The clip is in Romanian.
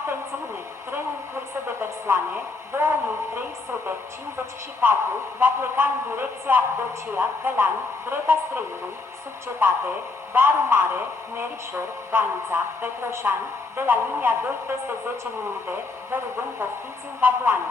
Atențiune! Trenul cursă de persoane 2354 va pleca în direcția Băcia, Călani, dreapta Streiului, sub cetate, Baru Mare, Merișor, Banița, Petroșani, de la linia 2 peste 10 minute, vă rugăm poftiți în vagoane.